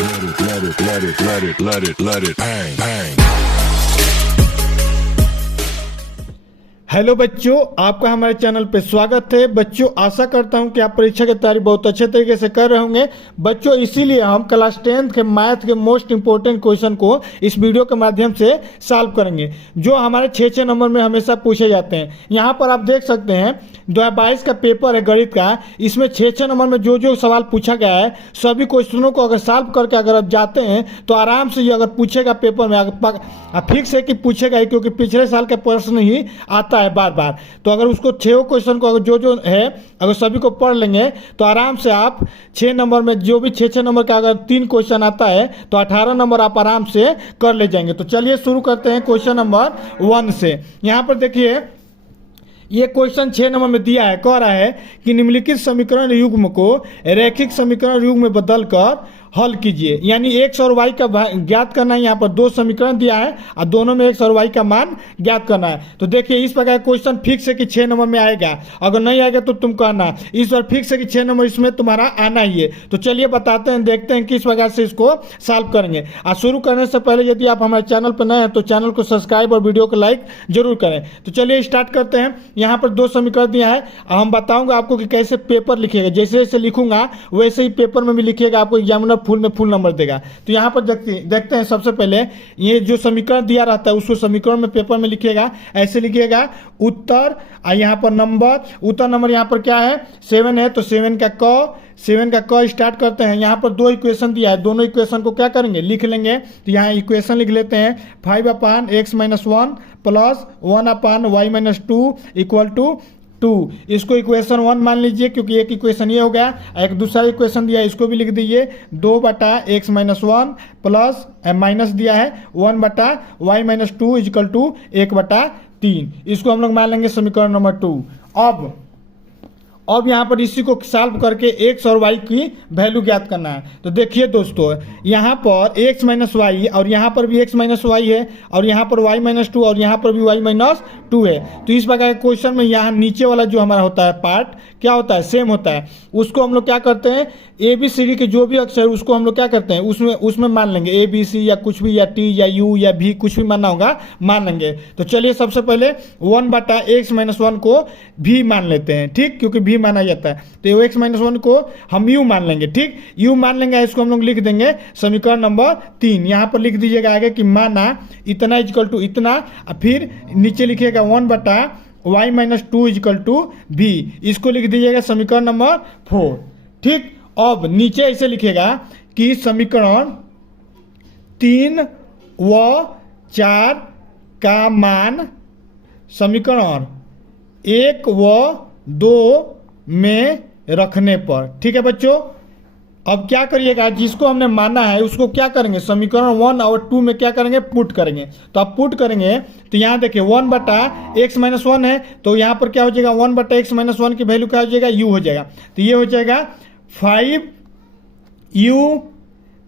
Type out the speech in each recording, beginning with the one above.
let it bang, bang. Hello बच्चों, आपका हमारे चैनल पे स्वागत है। बच्चों, आशा करता हूं कि आप परीक्षा की तैयारी बहुत अच्छे तरीके से कर रहे होंगे। बच्चों, इसीलिए हम क्लास 10th के मैथ के मोस्ट इंपॉर्टेंट क्वेश्चन को इस वीडियो के माध्यम से सॉल्व करेंगे, जो हमारे 6 नंबर में हमेशा पूछे जाते हैं। यहाँ पर आप देख सकते हैं 2022 का पेपर है गणित का। इसमें 6 नंबर में जो जो सवाल पूछा गया है, सभी क्वेश्चनों को अगर सॉल्व करके अगर आप जाते हैं तो आराम से ये अगर पूछेगा पेपर में, अगर फिक्स है कि पूछेगा ही, क्योंकि पिछले साल का प्रश्न ही आता है बार बार। तो अगर उसको 6 क्वेश्चन को अगर जो है अगर सभी को पढ़ लेंगे तो आराम से आप 6 नंबर में जो भी 6 नंबर का अगर 3 क्वेश्चन आता है तो 18 नंबर आप आराम से कर ले जाएंगे। तो चलिए शुरू करते हैं क्वेश्चन नंबर 1 से। यहाँ पर देखिए, ये क्वेश्चन 6 नंबर में दिया है। कह रहा है कि निम्नलिखित समीकरण युग्म को रैखिक समीकरण युग्म में बदलकर हल कीजिए। यानी एक्स और वाई का ज्ञात करना है। यहाँ पर 2 समीकरण दिया है और दोनों में एक्स और वाई का मान ज्ञात करना है। तो देखिए, इस प्रकार क्वेश्चन फिक्स है कि 6 नंबर में आएगा। अगर नहीं आएगा तो तुम कहना। इस बार फिक्स है कि 6 नंबर इसमें तुम्हारा आना ही है। तो चलिए बताते हैं, देखते हैं किस प्रकार से इसको सॉल्व करेंगे। और शुरू करने से पहले यदि आप हमारे चैनल पर नए हैं तो चैनल को सब्सक्राइब और वीडियो को लाइक जरूर करें। तो चलिए स्टार्ट करते हैं। यहाँ पर 2 समीकरण दिया है। हम बताऊंगा आपको कि कैसे पेपर लिखिएगा। जैसे जैसे लिखूंगा वैसे ही पेपर में भी लिखिएगा। आपको एग्जामिनर फुल नंबर देगा। तो यहाँ पर देखते हैं, सबसे पहले ये जो समीकरण दिया रहता है उसको समीकरण में पेपर में लिखिएगा। ऐसे लिखिएगा उत्तर, यहाँ पर नंबर, उत्तर नंबर यहाँ पर क्या है 7 है। तो 7 का क स्टार्ट करते हैं। यहाँ पर 2 इक्वेशन दिया है। दोनों इक्वेशन को क्या करेंगे, लिख लेंगे। तो यहाँ इक्वेशन लिख लेते हैं 5/x-1 plus 1/y-2 equal to 2। इसको इक्वेशन 1 मान लीजिए, क्योंकि एक इक्वेशन ये हो गया। एक दूसरा इक्वेशन दिया है, इसको भी लिख दीजिए 2/x-1 प्लस माइनस दिया है 1/y-2 इक्वल टू 1/3। इसको हम लोग मान लेंगे समीकरण नंबर 2। अब यहाँ पर इसी को सॉल्व करके एक्स और वाई की वैल्यू ज्ञात करना है। तो देखिए दोस्तों, यहाँ पर एक्स माइनस वाई और यहाँ पर भी एक्स माइनस वाई है और यहाँ पर y-2 और यहाँ पर भी y-2 है। तो इस प्रकार के क्वेश्चन में यहाँ नीचे वाला जो हमारा होता है पार्ट क्या होता है, सेम होता है। उसको हम लोग क्या करते हैं, ABCD के जो भी अक्षर उसको हम लोग क्या करते हैं, उसमें मान लेंगे ABC या कुछ भी, या T या U या V, कुछ भी मानना होगा मान लेंगे। तो चलिए सबसे पहले 1/x-1 को भी मान लेते हैं, ठीक, क्योंकि भी माना जाता है। तो x-1 को हम u मान लेंगे, ठीक, u मान लेंगे। इसको हम लोग लिख देंगे समीकरण नंबर 3। यहाँ पर लिख दीजिएगा आगे कि माना इतना इक्वल टू इतना, फिर नीचे लिखिएगा 1/y-2 इक्वल टू v। इसको लिख दीजिएगा समीकरण नंबर 4, ठीक। अब नीचे ऐसे लिखेगा कि समीकरण 3 व 4 का मान समीकरण 1 व 2 में रखने पर, ठीक है बच्चों। अब क्या करिएगा, जिसको हमने माना है उसको क्या करेंगे, समीकरण 1 और 2 में क्या करेंगे, पुट करेंगे। तो आप पुट करेंगे तो यहाँ देखिए 1/x-1 है। तो यहाँ पर क्या हो जाएगा, 1/x-1 की वैल्यू क्या हो जाएगा, u हो जाएगा। तो ये हो जाएगा 5u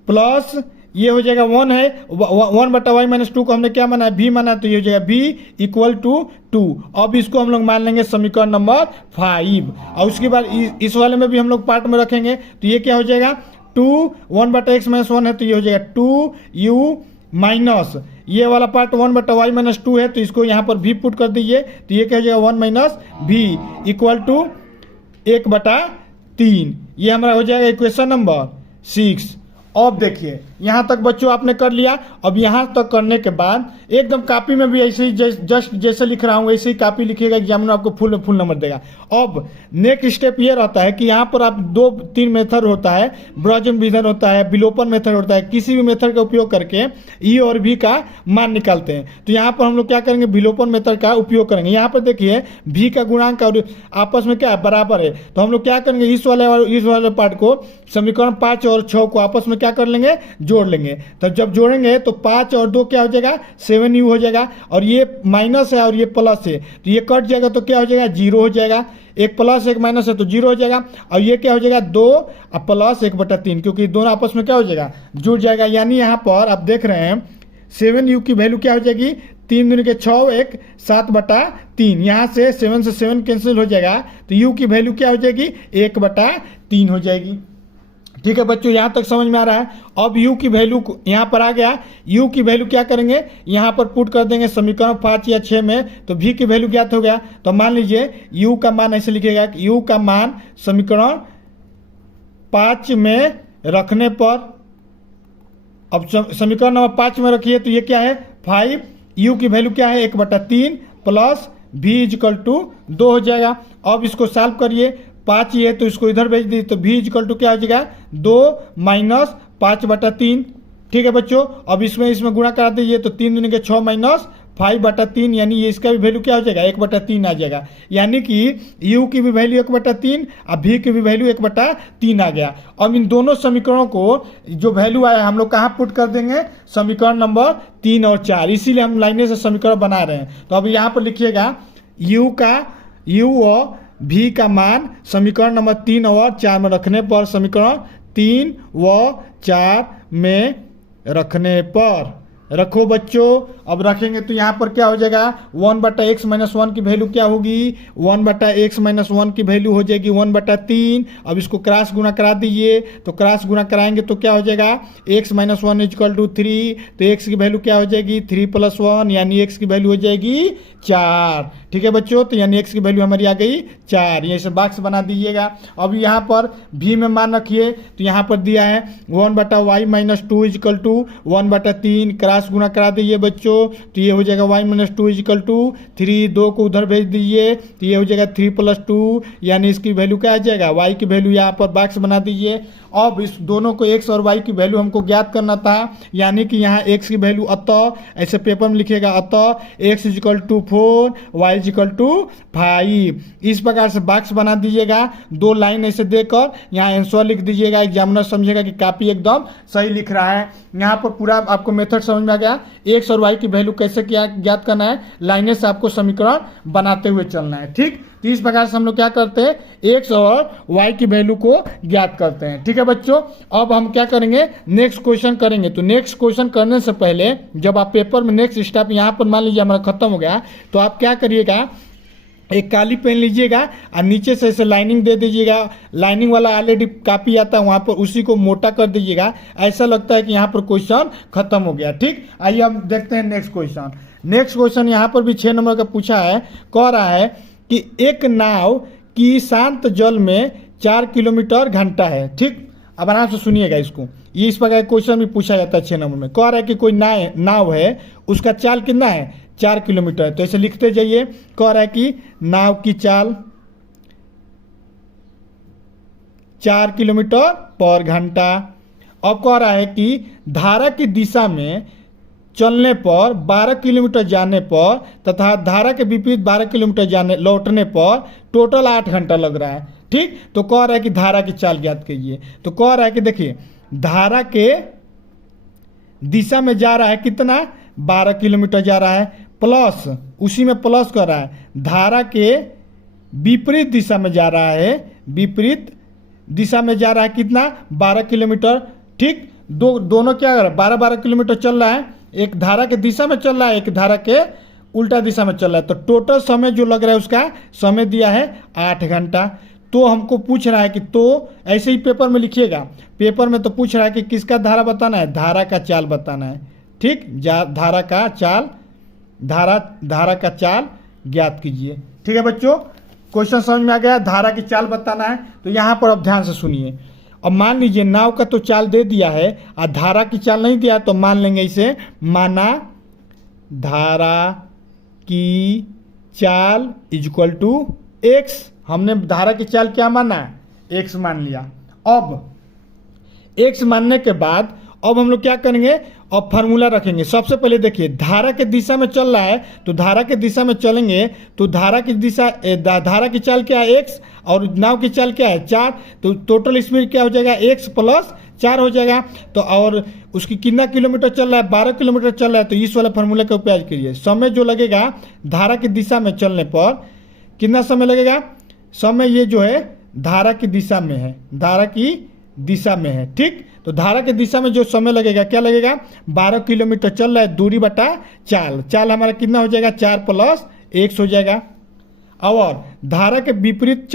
प्लस ये हो जाएगा 1 है। 1/y-2 को हमने क्या माना है, v माना। तो ये हो जाएगा v इक्वल टू 2। अब इसको हम लोग मान लेंगे समीकरण नंबर 5। और उसके बाद इस वाले में भी हम लोग पार्ट में रखेंगे। तो ये क्या हो जाएगा 2, 1/x-1 है तो ये हो जाएगा 2u माइनस ये वाला पार्ट 1/y-2 है। तो इसको यहाँ पर v पुट कर दीजिए। तो ये क्या हो जाएगा 1 माइनस v इक्वल टू 1/3। ये हमारा हो जाएगा इक्वेशन नंबर 6। अब देखिए यहाँ तक बच्चों आपने कर लिया। अब यहाँ तक करने के बाद एकदम कॉपी में भी ऐसे ही जस्ट जैसे लिख रहा हूँ वैसे ही कॉपी लिखिएगा, एग्जामिनर आपको फुल नंबर देगा। अब नेक्स्ट स्टेप ये रहता है कि यहाँ पर आप 2-3 मेथड होता है, ब्रॉजन विधन होता है, विलोपन मेथड होता है। किसी भी मेथड का उपयोग करके ई और भी का मान निकालते हैं। तो यहाँ पर हम लोग क्या करेंगे, विलोपन मेथड का उपयोग करेंगे। यहाँ पर देखिए भी का गुणांक और आपस में क्या है, बराबर है। तो हम लोग क्या करेंगे, इस वाले पार्ट को समीकरण 5 और 6 को आपस में क्या कर लेंगे, जोड़ लेंगे। तो जब जोड़ेंगे तो 5 और 2 क्या हो जाएगा, 7u हो जाएगा। और ये माइनस है और ये प्लस है तो ये कट जाएगा तो क्या हो जाएगा, 0 हो जाएगा। एक प्लस एक माइनस है तो 0 हो जाएगा। और ये क्या हो जाएगा 2 प्लस 1/3, क्योंकि दोनों आपस में क्या हो जाएगा, जुड़ जाएगा। यानी यहाँ पर आप देख रहे हैं 7u की वैल्यू क्या हो जाएगी, 3 दूनी के 6, 1 7/3। यहाँ से 7 से 7 कैंसिल हो जाएगा तो u की वैल्यू क्या हो जाएगी, 1/3 हो जाएगी। ठीक है बच्चों, यहाँ तक समझ में आ रहा है। अब u की वैल्यू यहाँ पर आ गया, u की वैल्यू क्या करेंगे, यहाँ पर पुट कर देंगे समीकरण 5 या 6 में, तो v की वैल्यू ज्ञात हो गया। तो मान लीजिए u का मान ऐसे लिखेगा कि u का मान समीकरण 5 में रखने पर, अब समीकरण नंबर 5 में रखिए तो ये क्या है 5, u की वैल्यू क्या है 1/3 प्लस v इजकल टू 2 हो जाएगा। अब इसको सॉल्व करिए, 5 ही है तो इसको इधर भेज दीजिए, तो v इजकल टू क्या हो जाएगा 2 माइनस 5/3। ठीक है बच्चों, अब इसमें गुणा करा दीजिए, तो 3 दूनी के 6 माइनस 5/3, यानी ये इसका भी वैल्यू क्या हो जाएगा 1/3 आ जाएगा। यानी कि u की भी वैल्यू 1/3 और v की भी वैल्यू 1/3 आ गया। अब इन दोनों समीकरणों को जो वैल्यू आया हम लोग कहाँ पुट कर देंगे, समीकरण नंबर 3 और 4, इसीलिए हम लाइनें से समीकरण बना रहे हैं। तो अब यहाँ पर लिखिएगा u और v का मान समीकरण नंबर 3 और 4 में रखने पर, समीकरण 3 व 4 में रखने पर रखो बच्चों। अब रखेंगे तो यहाँ पर क्या हो जाएगा 1/x - 1 की वैल्यू क्या होगी, 1/x - 1 की वैल्यू हो जाएगी 1/3। अब इसको क्रॉस गुणा करा दीजिए, तो क्रॉस गुणा कराएंगे तो क्या हो जाएगा x - 1 इक्वल टू 3, तो x की वैल्यू क्या हो जाएगी 3 + 1, यानी x की वैल्यू हो जाएगी 4। ठीक है बच्चों, तो यानी x की वैल्यू हमारी आ गई 4, ये सब बॉक्स बना दीजिएगा। अब यहाँ पर v में मान रखिए, तो यहाँ पर दिया है 1/y - 2 इक्वल टू 1/3, क्रॉस गुणा करा दीजिए बच्चों, तो ये हो जाएगा y - 2 इक्वल टू 3, 2 को उधर भेज दीजिए, तो ये हो जाएगा 3 + 2, यानी इसकी वैल्यू क्या आ जाएगा, y की वैल्यू यहाँ पर बॉक्स बना दीजिए। अब इस दोनों को x और y की वैल्यू हमको ज्ञात करना था, यानी कि यहाँ x की वैल्यू अतः ऐसे पेपर में लिखिएगा, अतः x equal to 4, y equal to 5। इस प्रकार से बॉक्स बना दीजिएगा, 2 लाइन ऐसे देकर यहाँ आंसर लिख दीजिएगा। एग्जामिनर समझेगा कि कॉपी एकदम सही लिख रहा है। यहाँ पर पूरा आपको मेथड समझ में आ गया, x और y की वैल्यू कैसे ज्ञात करना है, लाइनें से आपको समीकरण बनाते हुए चलना है। ठीक, तो इस प्रकार से हम लोग क्या करते हैं, x और y की वैल्यू को ज्ञात करते हैं। ठीक है बच्चों, अब हम क्या करेंगे, नेक्स्ट क्वेश्चन करेंगे। तो नेक्स्ट क्वेश्चन करने से पहले जब आप पेपर में नेक्स्ट स्टेप यहाँ पर मान लीजिए हमारा खत्म हो गया, तो आप क्या करिएगा, एक काली पेन लीजिएगा और नीचे से ऐसे लाइनिंग दे दीजिएगा। लाइनिंग वाला ऑलरेडी कापी आता है वहाँ पर, उसी को मोटा कर दीजिएगा, ऐसा लगता है कि यहाँ पर क्वेश्चन खत्म हो गया। ठीक, आइए हम देखते हैं नेक्स्ट क्वेश्चन। नेक्स्ट क्वेश्चन यहाँ पर भी 6 नंबर का पूछा है, कह रहा है कि एक नाव की शांत जल में 4 किलोमीटर घंटा है। ठीक, अब आराम से सुनिएगा इसको, ये इस प्रकार क्वेश्चन भी पूछा जाता है 6 नंबर में। कह रहा है कि कोई नाव है, उसका चाल कितना है 4 किलोमीटर है, तो ऐसे लिखते जाइए। कह रहा है कि नाव की चाल 4 किलोमीटर पर घंटा। अब कह रहा है कि धारा की दिशा में चलने पर 12 किलोमीटर जाने पर तथा धारा के विपरीत 12 किलोमीटर लौटने पर टोटल 8 घंटा लग रहा है। ठीक, तो कह रहा है कि धारा की चाल ज्ञात कीजिए। तो कह रहा है कि देखिए, धारा के दिशा में जा रहा है कितना, 12 किलोमीटर जा रहा है, प्लस उसी में प्लस कर रहा है, धारा के विपरीत दिशा में जा रहा है, विपरीत दिशा में जा रहा है कितना 12 किलोमीटर। ठीक, दोनों क्या कर रहा है, 12 किलोमीटर चल रहा है, एक धारा के दिशा में चल रहा है, एक धारा के उल्टा दिशा में चल रहा है। तो टोटल समय जो लग रहा है उसका समय दिया है 8 घंटा। तो हमको पूछ रहा है कि, तो ऐसे ही पेपर में लिखिएगा, पेपर में तो पूछ रहा है कि किसका धारा बताना है, धारा का चाल बताना है। ठीक, धारा का चाल ज्ञात कीजिए। ठीक है बच्चों, क्वेश्चन समझ में आ गया, धारा की चाल बताना है। तो यहाँ पर अब ध्यान से सुनिए। अब मान लीजिए नाव का तो चाल दे दिया है और धारा की चाल नहीं दिया, तो मान लेंगे इसे, माना धारा की चाल इक्वल टू x। हमने धारा की चाल क्या माना है, x मान लिया। अब x मानने के बाद अब हम लोग क्या करेंगे, अब फार्मूला रखेंगे। सबसे पहले देखिए, धारा के दिशा में चल रहा है, तो धारा के दिशा में चलेंगे तो धारा की चाल क्या है x, और नाव की चाल क्या है 4, तो टोटल स्पीड क्या हो जाएगा x + 4 हो जाएगा। तो और उसकी कितना किलोमीटर चल रहा है, 12 किलोमीटर चल रहा है। तो इस वाले फार्मूले का उपयोग करिए। समय जो लगेगा धारा की दिशा में चलने पर कितना समय लगेगा, समय ये जो है धारा की दिशा में है, धारा की दिशा में है। ठीक, तो धारा की दिशा में जो समय लगेगा क्या लगेगा, 12 किलोमीटर चल रहा है, दूरी बटा चाल हमारा कितना हो जाएगा 4 + x हो जाएगा। और धारा के विपरीत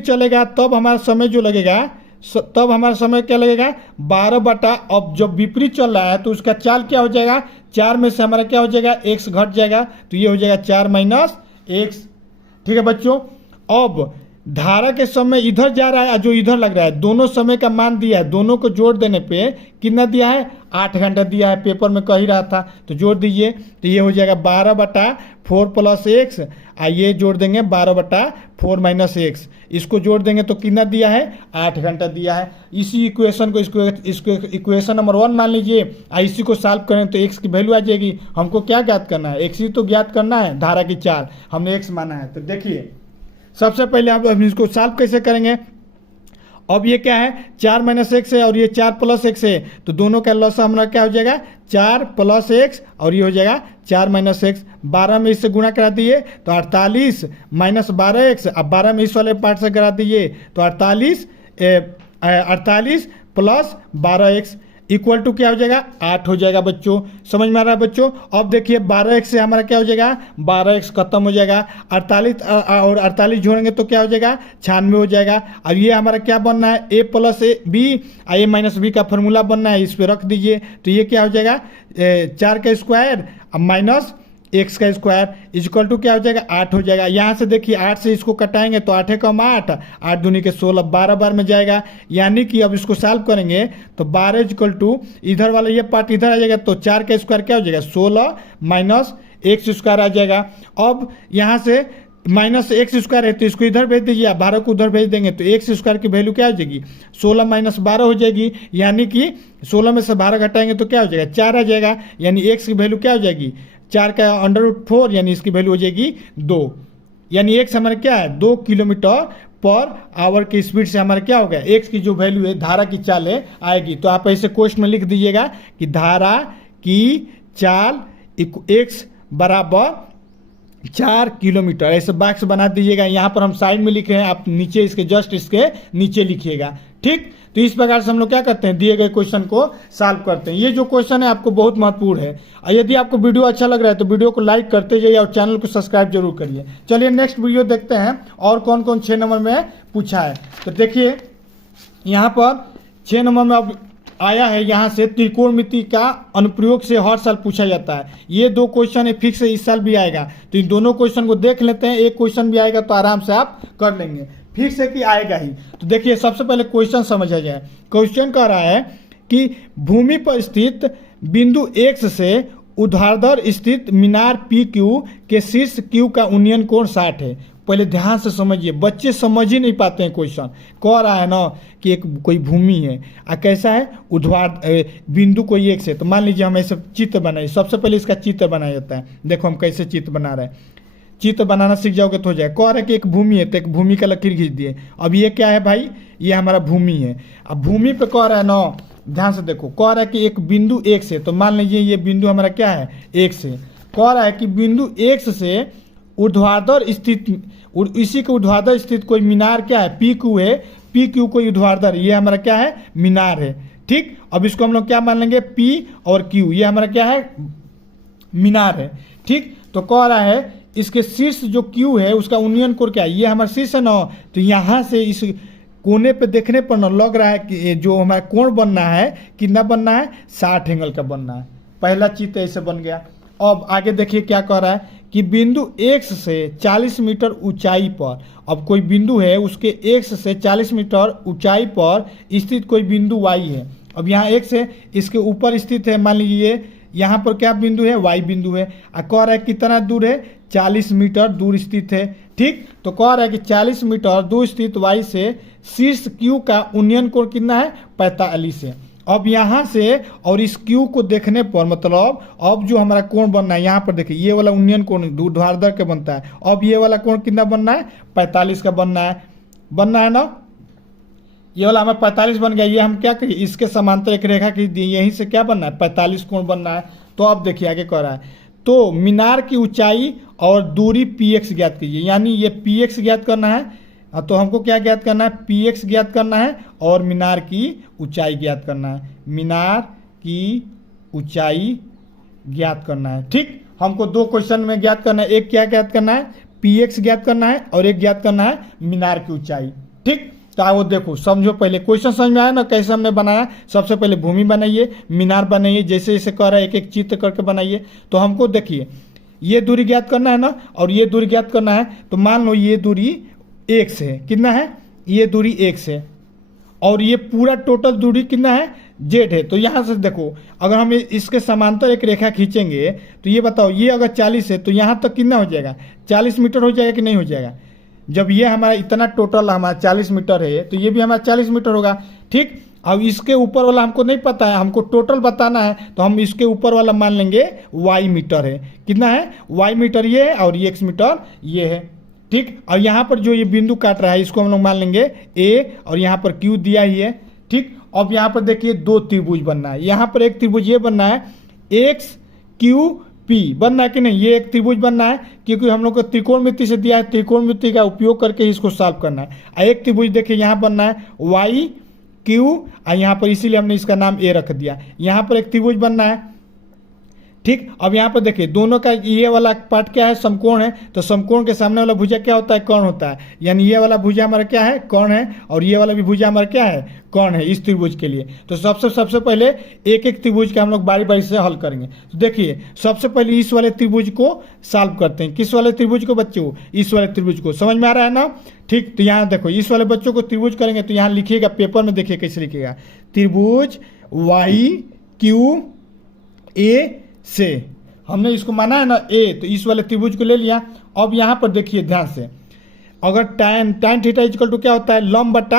चलेगा तब हमारा समय जो लगेगा तब हमारा समय क्या लगेगा 12 बटा, अब जब विपरीत चल रहा है तो उसका चाल क्या हो जाएगा, 4 में से हमारा क्या हो जाएगा, x घट जाएगा, तो ये हो जाएगा 4 माइनस x। ठीक है बच्चों, अब धारा के समय इधर जा रहा है और जो इधर लग रहा है, दोनों समय का मान दिया है, दोनों को जोड़ देने पे कितना दिया है, 8 घंटा दिया है, पेपर में कह ही रहा था, तो जोड़ दीजिए, तो ये हो जाएगा 12 बटा 4 प्लस एक्स, ये जोड़ देंगे 12 बटा 4 माइनस एक्स, इसको जोड़ देंगे तो कितना दिया है, 8 घंटा दिया है। इसी इक्वेशन को इसको इक्वेशन नंबर 1 मान लीजिए, इसी को सॉल्व करें तो एक्स की वैल्यू आ जाएगी। हमको क्या ज्ञात करना है, एक्स ही तो ज्ञात करना है, धारा की चाल हमने एक्स माना है। तो देखिए सबसे पहले हम इसको सॉल्व कैसे करेंगे, अब ये क्या है 4 माइनस एक्स है और ये 4 प्लस एक्स है, तो दोनों का लॉस हमारा क्या हो जाएगा 4 प्लस एक्स और ये हो जाएगा 4 माइनस एक्स। 12 में इससे गुणा करा दिए तो 48 माइनस 12 एक्स, अब 12 में इस वाले पार्ट से करा दिए तो 48 प्लस 12 एक्स इक्वल टू क्या हो जाएगा 8 हो जाएगा। बच्चों समझ में आ रहा है बच्चों। अब देखिए 12 एक्स से हमारा क्या हो जाएगा, 12 एक्स खत्म हो जाएगा, 48 और 48 जोड़ेंगे तो क्या हो जाएगा 96 हो जाएगा। और ये हमारा क्या बनना है, a plus B, A minus B का फॉर्मूला बनना है, इस पर रख दीजिए, तो ये क्या हो जाएगा 4 का स्क्वायर माइनस एक्स का स्क्वायर इक्वल टू क्या हो जाएगा 8 हो जाएगा। यहाँ से देखिए 8 से इसको कटाएंगे तो 8 कम 8, 8 दूनी के 16, 12 बार में जाएगा, यानी कि अब इसको सॉल्व करेंगे तो 12 इक्वल टू इधर वाला ये पार्ट इधर आ जाएगा, तो 4 का स्क्वायर क्या हो जाएगा 16 माइनस एक्स स्क्वायर आ जाएगा। अब यहाँ से माइनस एक्स स्क्वायर है तो इसको इधर भेज दीजिए, 12 को उधर भेज देंगे तो एक्स स्क्वायर की वैल्यू क्या हो जाएगी 16 माइनस 12 हो जाएगी, यानी कि 16 में से 12 घटाएंगे तो क्या हो जाएगा 4 आ जाएगा, यानी एक्स की वैल्यू क्या हो जाएगी 4 का √4, यानी इसकी वैल्यू हो जाएगी 2, यानी एक्स हमारा क्या है 2 किलोमीटर पर आवर की स्पीड से हमारा क्या हो गया एक्स की जो वैल्यू है धारा की चाल है आएगी। तो आप ऐसे क्वेश्चन में लिख दीजिएगा कि धारा की चाल एक्स बराबर 4 किलोमीटर, ऐसे बॉक्स बना दीजिएगा। यहाँ पर हम साइड में लिखे हैं, आप नीचे इसके जस्ट इसके नीचे लिखिएगा। ठीक, तो इस प्रकार से हम लोग क्या करते हैं, दिए गए क्वेश्चन को सॉल्व करते हैं। ये जो क्वेश्चन है आपको बहुत महत्वपूर्ण है, और यदि आपको वीडियो अच्छा लग रहा है तो वीडियो को लाइक करते जाइए और चैनल को सब्सक्राइब जरूर करिए। चलिए नेक्स्ट वीडियो देखते हैं और कौन कौन 6 नंबर में पूछा है। तो देखिए यहाँ पर 6 नंबर में अब आया है, यहाँ से त्रिकोणमिति का अनुप्रयोग से हर साल पूछा जाता है। ये 2 क्वेश्चन है फिक्स है, इस साल भी आएगा, तो इन दोनों क्वेश्चन को देख लेते हैं। एक क्वेश्चन भी आएगा तो आराम से आप कर लेंगे, फिक्स है कि आएगा ही। तो देखिए सबसे पहले क्वेश्चन समझा जाए। क्वेश्चन कह रहा है कि भूमि पर स्थित बिंदु एक्स से ऊर्ध्वाधर स्थित मीनार पी क्यू के शीर्ष क्यू का उन्नयन कोण 60 है। पहले ध्यान से समझिए, बच्चे समझ ही नहीं पाते हैं। क्वेश्चन कह रहा है ना कि एक कोई भूमि है, कैसा है ऊर्ध्वाधर बिंदु कोई एक से, तो मान लीजिए हम ऐसे चित्र बनाए। सबसे पहले इसका चित्र बनाया जाता है। देखो हम कैसे चित्र बना रहे हैं, चित्र बनाना सीख जाओगे तो हो जाए। कह रहा है कि एक भूमि है, तो एक भूमि का लकीर खींच दिए। अब ये क्या है भाई, ये हमारा भूमि है। अब भूमि पे कह रहा है ना, ध्यान से देखो, कह रहा है कि एक बिंदु एक से, तो मान लीजिए ये बिंदु हमारा क्या है एक से। कह रहा है कि बिंदु एक्स से ऊर्ध्वाधर स्थित, इसी के ऊर्ध्वाधर स्थित कोई मीनार क्या है पी क्यू है, पी क्यू कोई ऊर्ध्वाधर, ये हमारा क्या है मीनार है। ठीक, अब इसको हम लोग क्या मान लेंगे पी और क्यू, ये हमारा क्या है मीनार है। ठीक, तो कह रहा है इसके शीर्ष जो क्यू है उसका उन्नयन कोण क्या है, ये हमारा शीर्ष है ना, तो यहाँ से इस कोने पे देखने पर ना लग रहा है कि जो हमारा कोण बनना है कितना बनना है 60 एंगल का बनना है। पहला चित्र ऐसे बन गया। अब आगे देखिए क्या कह रहा है कि बिंदु एक्स से 40 मीटर ऊंचाई पर, अब कोई बिंदु है उसके एक्स से 40 मीटर ऊंचाई पर स्थित कोई बिंदु वाई है। अब यहाँ एक्स है, इसके ऊपर स्थित है, मान लीजिए यहाँ पर क्या बिंदु है वाई बिंदु है। कह रहा है कितना दूर है 40 मीटर दूर स्थित है। ठीक, तो कह रहा है कि 40 मीटर दूर स्थित वाई से शीर्ष क्यू का उन्नयन कोण कितना है 45 है। अब यहाँ से और इस क्यू को देखने पर मतलब अब जो हमारा कोण बनना है, यहाँ पर देखिए ये वाला उन्नयन कोण ऊर्ध्वाधर के बनता है। अब ये वाला कोण कितना बनना है 45 का बनना है ना, ये वाला हमारा 45 बन गया। ये हम क्या करिए इसके समांतर एक रेखा खींच दी, यहीं से क्या बनना है 45 कोण बनना है। तो अब देखिए आगे कह रहा है तो मीनार की ऊंचाई और दूरी px ज्ञात कीजिए, यानी ये px ज्ञात करना है। तो हमको क्या ज्ञात करना है px ज्ञात करना है और मीनार की ऊंचाई ज्ञात करना है, मीनार की ऊंचाई ज्ञात करना है। ठीक, हमको 2 क्वेश्चन में ज्ञात करना है, एक क्या ज्ञात करना है px ज्ञात करना है और एक ज्ञात करना है मीनार की ऊंचाई। ठीक, तो आओ देखो समझो, पहले क्वेश्चन समझ में आया ना कैसे हमने बनाया। सबसे पहले भूमि बनाइए, मीनार बनाइए, जैसे जैसे कह रहा है एक एक चित्र करके बनाइए। तो हमको देखिए ये दूरी ज्ञात करना है ना, और ये दूरी ज्ञात करना है। तो मान लो ये दूरी x है, कितना है, ये दूरी x है, और ये पूरा टोटल दूरी कितना है, z है। तो यहाँ से देखो अगर हम इसके समांतर एक रेखा खींचेंगे तो ये बताओ, ये अगर 40 है तो यहाँ तक कितना हो जाएगा, 40 मीटर हो जाएगा कि नहीं हो जाएगा। जब ये हमारा इतना टोटल हमारा 40 मीटर है तो ये भी हमारा 40 मीटर होगा, ठीक। अब इसके ऊपर वाला हमको नहीं पता है, हमको टोटल बताना है, तो हम इसके ऊपर वाला मान लेंगे y मीटर है। कितना है, y मीटर ये है, और x मीटर ये है, ठीक। और यहाँ पर जो ये बिंदु काट रहा है इसको हम लोग मान लेंगे a, और यहाँ पर q दिया ही है, ठीक। अब यहाँ पर देखिए दो त्रिभुज बनना है, यहाँ पर एक त्रिभुज ये बनना है x q p बनना है कि नहीं, ये एक त्रिभुज बनना है, क्योंकि हम लोग को त्रिकोणमिति से दिया है, त्रिकोणमिति का उपयोग करके इसको सॉल्व करना है। और एक त्रिभुज देखिए यहाँ बनना है y q, और यहाँ पर इसीलिए हमने इसका नाम a रख दिया। यहाँ पर एक त्रिभुज बनना है, ठीक। अब यहाँ पर देखिए दोनों का ये वाला पार्ट क्या है, समकोण है। तो समकोण के सामने वाला भुजा क्या होता है, कर्ण होता है। यानी ये वाला भुजा हमारा क्या है, कर्ण है, और ये वाला भी भुजा हमारा क्या है, कर्ण है इस त्रिभुज के लिए। तो सबसे पहले एक एक त्रिभुज का हम लोग बारी बारी से हल करेंगे। तो देखिए सबसे पहले इस वाले त्रिभुज को सॉल्व करते हैं। किस वाले त्रिभुज को बच्चों, इस वाले त्रिभुज को। समझ में आ रहा है ना, ठीक। तो यहाँ देखो इस वाले बच्चों को त्रिभुज करेंगे तो यहाँ लिखिएगा पेपर में, देखिए कैसे लिखिएगा, त्रिभुज y q a से हमने इसको माना है ना a, तो इस वाले त्रिभुज को ले लिया। अब यहाँ पर देखिए ध्यान से, अगर tan थीटा इक्वल टू क्या होता है, लंब बटा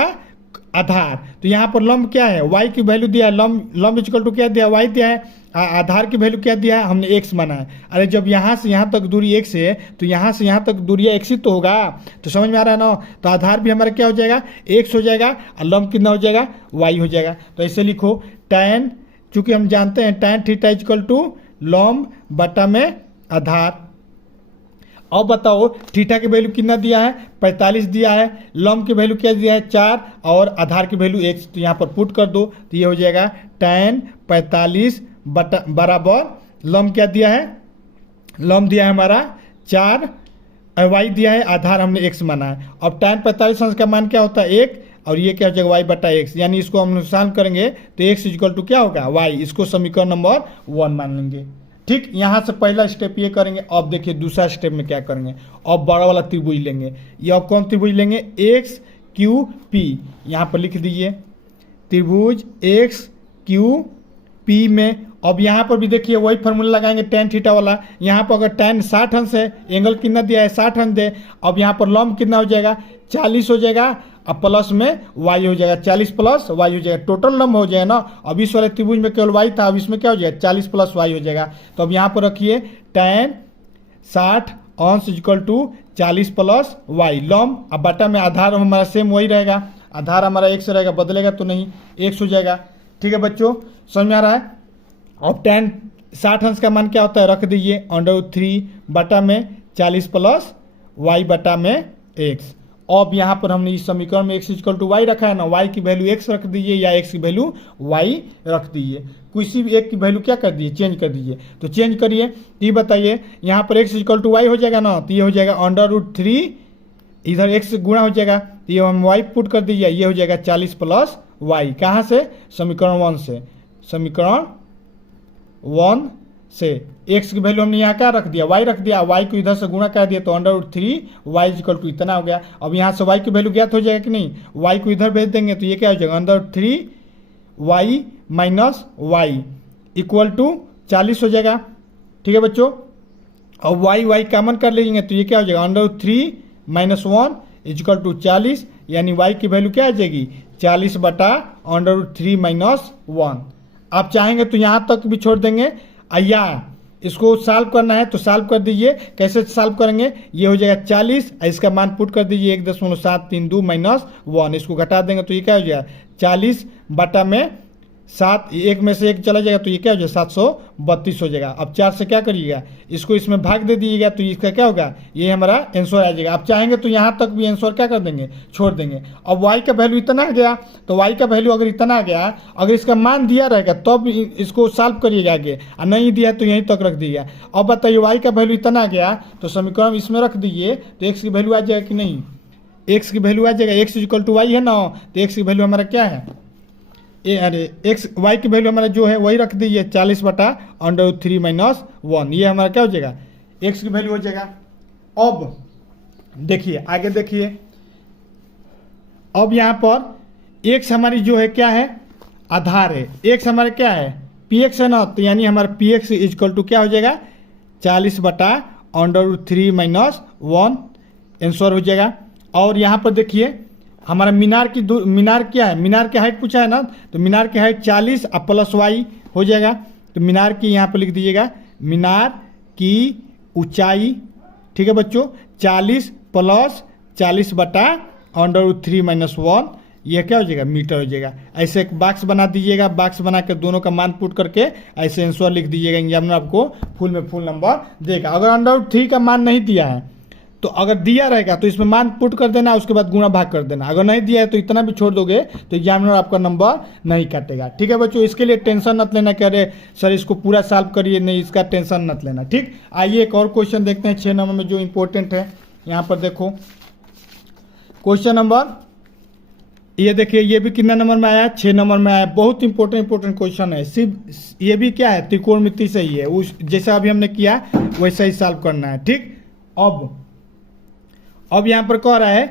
आधार। तो यहाँ पर लंब क्या है, y की वैल्यू दिया है, लंब इक्वल टू क्या दिया है, y दिया है, आधार की वैल्यू क्या दिया है, हमने x माना है। अरे जब यहाँ से यहाँ तक दूरी x है तो यहाँ से यहाँ तक दूरी x ही तो होगा। तो समझ में आ रहा है ना, तो आधार भी हमारा क्या हो जाएगा, x हो जाएगा, और लंब कितना हो जाएगा, y हो जाएगा। तो ऐसे लिखो tan, चूंकि हम जानते हैं tan थीटा इक्वल टू लंब बटा में आधार। अब बताओ थीटा की वैल्यू कितना दिया है, 45 दिया है, लंब की वैल्यू क्या दिया है, 4, और आधार की वैल्यू x। तो यहाँ पर पुट कर दो तो ये हो जाएगा tan 45 बटा बराबर लंब क्या दिया है, लंब दिया है हमारा 4, और y दिया है, आधार हमने x माना है। अब tan 45 अंश का मान क्या होता है 1, और ये क्या हो जाएगा y बटा x। यानी इसको हम सॉल्व करेंगे तो x इक्वल टू क्या होगा, y। इसको समीकरण नंबर 1 मान लेंगे, ठीक। यहाँ से पहला स्टेप ये करेंगे। अब देखिए दूसरा स्टेप में क्या करेंगे, अब बड़ा वाला त्रिभुज लेंगे। ये अब कौन त्रिभुज लेंगे, x q p। यहाँ पर लिख दीजिए त्रिभुज x q p में। अब यहाँ पर भी देखिए वही फार्मूला लगाएंगे tan थीटा वाला। यहाँ पर अगर tan 60 अंश है, एंगल कितना दिया है, 60 अंश दे। अब यहाँ पर लंब कितना हो जाएगा, 40 हो जाएगा, अब प्लस में y हो जाएगा, 40 प्लस y हो जाएगा, टोटल लंब हो जाएगा ना। अब इस वाले त्रिभुज में केवल y था, अब इसमें क्या हो जाएगा, 40 प्लस y हो जाएगा। तो अब यहाँ पर रखिए tan 60 अंश इक्वल टू 40 प्लस y, लंब। अब बटा में आधार हमारा सेम वही रहेगा, आधार हमारा x रहेगा, बदलेगा तो नहीं, x हो जाएगा, ठीक है बच्चों, समझ में आ रहा है। अब tan 60 अंश का मान क्या होता है, रख दीजिए √3 बटा में 40 प्लस y बटा में x। अब यहाँ पर हमने इस समीकरण में x इक्वल टू वाई रखा है ना, y की वैल्यू x रख दीजिए, या x की वैल्यू y रख दीजिए, किसी भी एक की वैल्यू क्या कर दीजिए, चेंज कर दीजिए। तो चेंज करिए, तो ये बताइए यहाँ पर x इक्वल टू वाई हो जाएगा ना, तो ये हो जाएगा √3, इधर x गुणा हो जाएगा, तो ये हम y पुट कर दीजिए, ये हो जाएगा 40 प्लस y। कहाँ से, समीकरण 1 से, समीकरण 1 से x की वैल्यू हमने यहाँ क्या रख दिया, y रख दिया, y को इधर से गुणा कर दिया तो √3 y इक्वल टू इतना हो गया। अब यहाँ से y की वैल्यू ज्ञात हो जाएगा कि नहीं, y को इधर भेज देंगे तो ये क्या हो जाएगा, √3 y minus y equal to 40 हो जाएगा, ठीक है बच्चों। अब y कॉमन कर लीजिएंगे तो ये क्या हो जाएगा, √3 माइनस 1 इक्वल टू 40, यानी y की वैल्यू क्या आ जाएगी, 40 बटा √3 माइनस 1। आप चाहेंगे तो यहाँ तक भी छोड़ देंगे, या इसको सॉल्व करना है तो सॉल्व कर दीजिए। कैसे सॉल्व करेंगे, ये हो जाएगा 40, इसका मान पुट कर दीजिए 1.732 माइनस 1, इसको घटा देंगे तो ये क्या हो जाएगा, 40 बटा में 7, एक में से एक चला जाएगा तो ये क्या हो जाएगा, 732 हो जाएगा। अब 4 से क्या करिएगा, इसको इसमें भाग दे दीजिएगा तो इसका क्या होगा, ये हमारा आंसर आ जाएगा। आप चाहेंगे तो यहाँ तक भी आंसर क्या कर देंगे, छोड़ देंगे। अब y का वैल्यू इतना आ गया, तो y का वैल्यू अगर इतना आ गया, अगर इसका मान दिया रहेगा तब इसको सॉल्व करिएगा आगे, और नहीं दिया तो यहीं तक रख दीजिएगा। अब बताइए y का वैल्यू इतना आ गया तो समीकरण इसमें रख दीजिए तो x की वैल्यू आ जाएगा कि नहीं, एक्स की वैल्यू आ जाएगा, एक्स इक्वल टू वाई है ना, तो एक्स की वैल्यू हमारा क्या है, एक्स वाई की वैल्यू हमारा जो है वही रख दीजिए 40/√3 - 1, ये हमारा क्या हो जाएगा, एक्स की वैल्यू हो जाएगा। अब देखिए आगे देखिए, अब यहाँ पर एक्स हमारी जो है क्या है, आधार है, एक्स हमारा क्या है पी एक्स है ना, तो यानी हमारा पी एक्स इक्वल टू क्या हो जाएगा 40/√3 - 1 आंसर हो जाएगा। और यहाँ पर देखिए हमारा मीनार क्या है, मीनार की हाइट पूछा है ना, तो मीनार की हाइट 40 प्लस वाई हो जाएगा। तो मीनार की यहाँ पर लिख दीजिएगा, मीनार की ऊंचाई, ठीक है बच्चों, 40 प्लस 40/√3 - 1, यह क्या हो जाएगा मीटर हो जाएगा। ऐसे एक बॉक्स बना दीजिएगा, बॉक्स बना कर दोनों का मान पुट करके ऐसे आंसर लिख दीजिएगा, एग्जामिनर आपको फुल में फुल नंबर देगा। अगर √3 का मान नहीं दिया है तो अगर दिया रहेगा तो इसमें मान पुट कर देना, उसके बाद गुणा भाग कर देना। अगर नहीं दिया है तो इतना भी छोड़ दोगे तो एग्जामिनर आपका नंबर नहीं काटेगा। ठीक है बच्चों, इसके लिए टेंशन मत लेना कि अरे सर इसको पूरा सॉल्व करिए, नहीं इसका टेंशन मत लेना। ठीक, आइए एक और क्वेश्चन देखते हैं 6 नंबर में जो इंपॉर्टेंट है। यहाँ पर देखो क्वेश्चन नंबर, ये देखिए ये भी कितना नंबर में आया, 6 नंबर में आया। बहुत इंपॉर्टेंट क्वेश्चन है, सिर्फ ये भी क्या है त्रिकोणमिति से ही है, उस जैसा अभी हमने किया वैसा ही सॉल्व करना है। ठीक, अब यहाँ पर कह रहा है,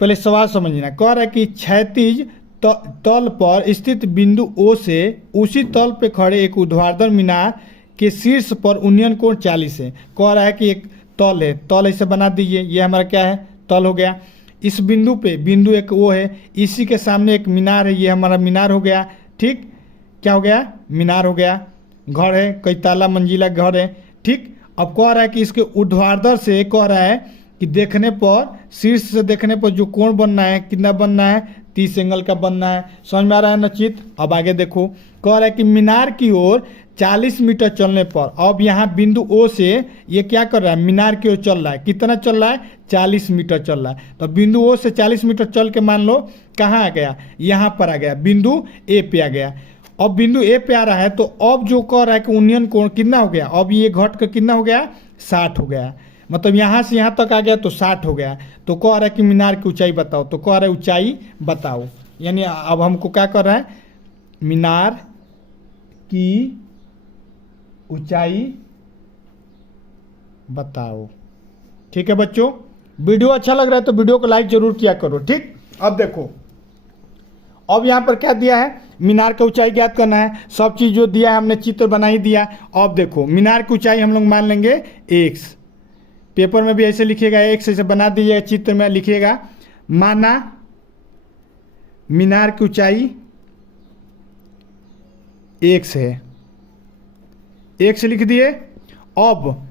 पहले सवाल समझना, कह रहा है कि क्षैतिज तल पर स्थित बिंदु O से उसी तल पे खड़े एक ऊर्ध्वाधर मीनार के शीर्ष पर उन्नयन कोण 40 है। कह रहा है कि एक तल है, तल ऐसे बना दीजिए, ये हमारा क्या है तल हो गया। इस बिंदु पे बिंदु एक वो है, इसी के सामने एक मीनार है, ये हमारा मीनार हो गया। ठीक, क्या हो गया मीनार हो गया। घर है, कई ताला मंजिला घर है। ठीक, अब कह रहा है कि इसके ऊर्ध्वाधर से कह रहा है कि देखने पर, शीर्ष से देखने पर जो कोण बनना है कितना बनना है 30 एंगल का बनना है। समझ में आ रहा है ना चित। अब आगे देखो, कह रहा है कि मीनार की ओर 40 मीटर चलने पर, अब यहाँ बिंदु O से ये क्या कर रहा है मीनार की ओर चल रहा है, कितना चल रहा है 40 मीटर चल रहा है। तो बिंदु O से 40 मीटर चल के मान लो कहाँ आ गया, यहाँ पर आ गया, बिंदु A पे आ गया। अब बिंदु A पे आ रहा है तो अब जो कह रहा है कि उन्नयन कोण कितना हो गया, अब ये घट कर कितना हो गया 60 हो गया, मतलब यहाँ से यहाँ तक आ गया तो 60 हो गया। तो कह रहा है कि मीनार की ऊंचाई बताओ, तो कह रहा है ऊंचाई बताओ, यानी अब हमको क्या कर रहा है मीनार की ऊंचाई बताओ। ठीक है बच्चों, वीडियो अच्छा लग रहा है तो वीडियो को लाइक जरूर किया करो। ठीक, अब देखो, अब यहाँ पर क्या दिया है, मीनार की ऊंचाई ज्ञात करना है। सब चीज जो दिया है हमने चित्र बना ही दिया। अब देखो मीनार की ऊंचाई हम लोग मान लेंगे x, पेपर में भी ऐसे लिखिएगा x, ऐसे बना दीजिएगा, चित्र में लिखिएगा माना मीनार की ऊंचाई x है, x लिख दिए। अब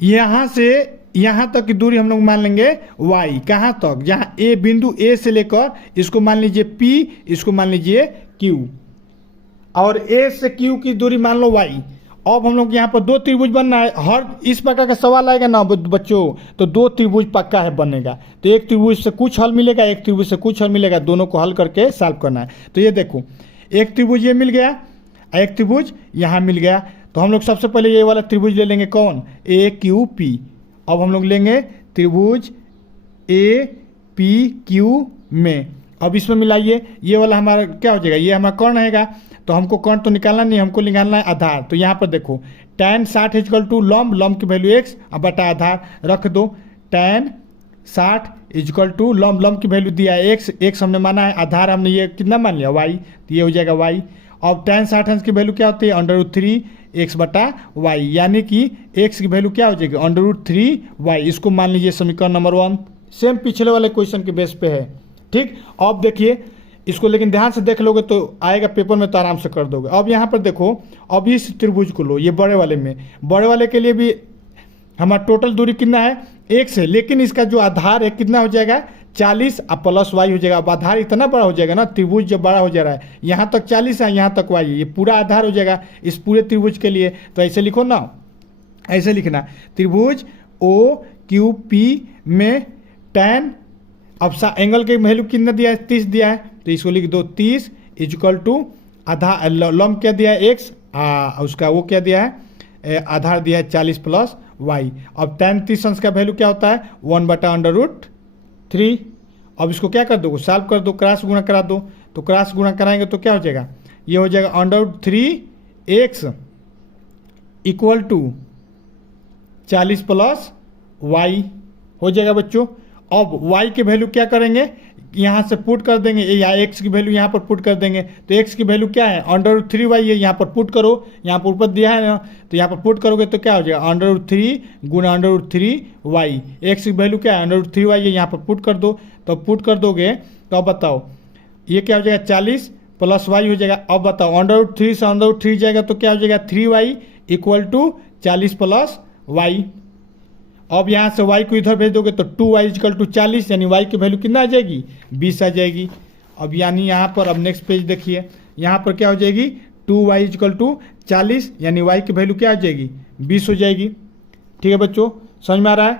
यहां से यहां तक की दूरी हम लोग मान लेंगे y, कहां तक, जहां a बिंदु A से लेकर इसको मान लीजिए P, इसको मान लीजिए Q, और A से Q की दूरी मान लो y। अब हम लोग यहाँ पर 2 त्रिभुज बनना है, हर इस प्रकार का सवाल आएगा ना बच्चों तो 2 त्रिभुज पक्का है बनेगा। तो एक त्रिभुज से कुछ हल मिलेगा, एक त्रिभुज से कुछ हल मिलेगा, दोनों को हल करके सॉल्व करना है। तो ये देखो एक त्रिभुज ये मिल गया, एक त्रिभुज यहाँ मिल गया। तो हम लोग सबसे पहले ये वाला त्रिभुज ले लेंगे, कौन AQP। अब हम लोग लेंगे त्रिभुज APQ में, अब इसमें मिलाइए, ये वाला हमारा क्या हो जाएगा, ये हमारा कर्ण रहेगा। तो हमको कर्ण तो निकालना नहीं, हमको निकालना है आधार। तो यहाँ पर देखो tan 60 इक्वल टू लंब की वैल्यू x बटा आधार रख दो। tan 60 इक्वल टू लंब की वैल्यू दिया है x हमने माना है, आधार हमने ये कितना मान लिया y, तो ये हो जाएगा y। अब tan 60 अंश की वैल्यू क्या होती है √3x बटा y, यानी कि x की वैल्यू क्या हो जाएगी √3y। इसको मान लीजिए समीकरण नंबर 1, सेम पिछले वाले क्वेश्चन के बेस पे है। ठीक, अब देखिए इसको, लेकिन ध्यान से देख लोगे तो आएगा पेपर में तो आराम से कर दोगे। अब यहाँ पर देखो, अब इस त्रिभुज को लो, ये बड़े वाले में, बड़े वाले के लिए भी हमारा टोटल दूरी कितना है x है, लेकिन इसका जो आधार है कितना हो जाएगा 40 प्लस y हो जाएगा। अब आधार इतना बड़ा हो जाएगा ना, त्रिभुज जब बड़ा हो जा रहा है, यहाँ तक 40 है, यहाँ तक y है, ये पूरा आधार हो जाएगा इस पूरे त्रिभुज के लिए। तो ऐसे लिखो ना, ऐसे लिखना त्रिभुज OQP में tan, अब एंगल के वैल्यू कितना दिया है 30 दिया है, तो इसको लिख दो 30 इक्वल टू आधार, लंब क्या दिया है x, उसका वो क्या दिया है आधार दिया है 40 प्लस y। अब tan 30 अंश का वैल्यू क्या होता है 1/√3। 3। अब इसको क्या कर दो, सॉल्व कर दो, क्रॉस गुणा करा दो। तो क्रॉस गुणा कराएंगे तो क्या हो जाएगा, ये हो जाएगा √3x equal to 40 plus y हो जाएगा बच्चों। अब y की वैल्यू क्या करेंगे, यहाँ से पुट कर देंगे, या x की वैल्यू यहाँ पर पुट कर देंगे। तो x की वैल्यू क्या है, √3y है, यहाँ पर पुट करो, यहाँ पर ऊपर दिया है ना, तो यहाँ पर पुट करोगे तो क्या हो जाएगा, √3 गुना √3y। x की वैल्यू क्या है, √3y है, यहाँ पर पुट कर दो। तो पुट कर दोगे तो अब बताओ ये क्या हो जाएगा, 40 प्लस y हो जाएगा। अब बताओ √3 से √3 जाएगा तो क्या हो जाएगा, 3y equal to 40 plus y। अब यहाँ से y को इधर भेज दोगे तो 2y इक्वल टू 40, यानी y की वैल्यू कितना आ जाएगी, 20 आ जाएगी। अब यानी यहाँ पर अब नेक्स्ट पेज देखिए, यहाँ पर क्या हो जाएगी, 2y इक्वल टू 40, यानी y की वैल्यू क्या आ जाएगी, 20 हो जाएगी। ठीक है बच्चों, समझ में आ रहा है।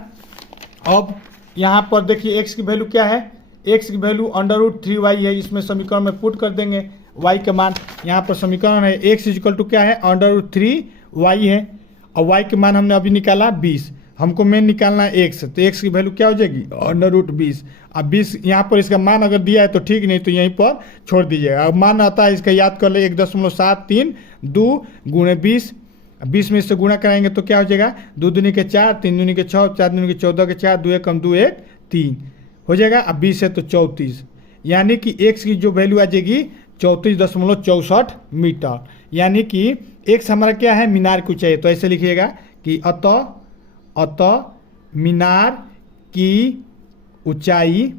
अब यहाँ पर देखिए x की वैल्यू क्या है, x की वैल्यू √3y है, इसमें समीकरण में पुट कर देंगे y का मान। यहाँ पर समीकरण है x इक्वल टू क्या है, √3y है, और y के मान हमने अभी निकाला 20, हमको मेन निकालना है x, तो x की वैल्यू क्या हो जाएगी, √20। अब 20 यहाँ पर इसका मान अगर दिया है तो ठीक, नहीं तो यहीं पर छोड़ दीजिएगा। अब मान आता है इसका याद कर ले, 1.732 गुणे 20, 20 में इससे गुणा कराएंगे तो क्या हो जाएगा, 2 दूनी के 4, 3 दूनी के 6, 4 दूनी के 14 के 4, 2 1 कम 2 1 3 हो जाएगा। अब 20 है तो 34, यानी कि x की जो वैल्यू आ जाएगी 34.64 मीटर। यानी कि x हमारा क्या है, मीनार की ऊंचाई। तो ऐसे लिखिएगा कि अतः मीनार की ऊंचाई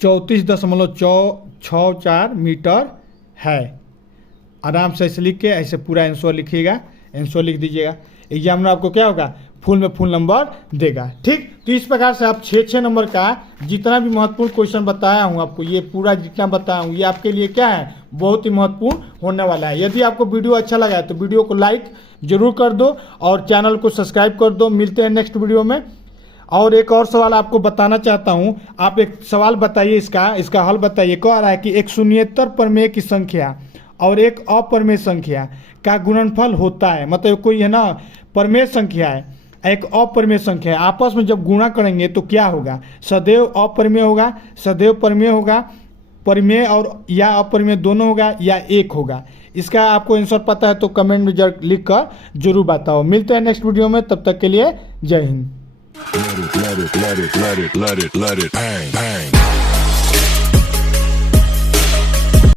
34.64 मीटर है। आराम से ऐसे लिख के ऐसे पूरा आंसर लिखिएगा, आंसर लिख दीजिएगा। एग्जामिनर आपको क्या होगा, फुल में फुल नंबर देगा। ठीक, तो इस प्रकार से आप 6 नंबर का जितना भी महत्वपूर्ण क्वेश्चन बताया हूँ आपको, ये पूरा जितना बताया हूँ ये आपके लिए क्या है, बहुत ही महत्वपूर्ण होने वाला है। यदि आपको वीडियो अच्छा लगा है तो वीडियो को लाइक जरूर कर दो और चैनल को सब्सक्राइब कर दो। मिलते हैं नेक्स्ट वीडियो में। और एक और सवाल आपको बताना चाहता हूँ, आप एक सवाल बताइए, इसका हल बताइए। कह रहा है कि एक शून्येतर प्रमेय की संख्या और एक अप्रमेय संख्या का गुणनफल होता है, मतलब कोई है ना प्रमेय संख्या है, एक अप्रमेय संख्या है, आपस में जब गुणा करेंगे तो क्या होगा, सदैव अप्रमेय होगा, सदैव प्रमेय होगा, प्रमेय और या अप्रमेय दोनों होगा, या एक होगा। इसका आपको आंसर पता है तो कमेंट में लिख कर जरूर बताओ। मिलते हैं नेक्स्ट वीडियो में, तब तक के लिए जय Hind. Let it bang, bang.